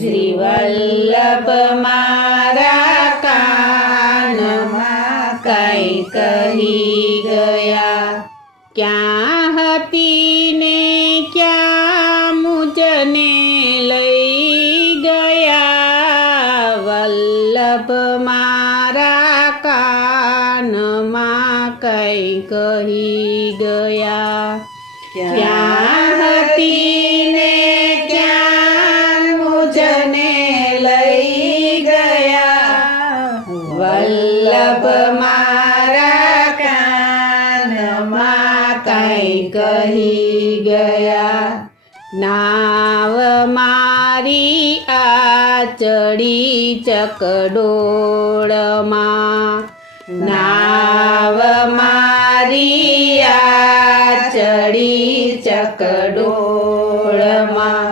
શ્રી વલ્લભ મારા કાનમાં કાંઈ કહી ગયા। ક્યાં હતી ને ક્યાં મુજને લઈ ગયા। વલ્લભ મારા કાનમાં કાંઈ કહી ગયા। ક્યાં હતી ને ક્યાં મુજને લઈ ગયા। વલ્લભ મારા કાનમાં કાંઈ કહી ગયા। નાવ મારી આ ચડી ચકડોળમાં। નાવ મારી આ ચડી ચકડોળમાં।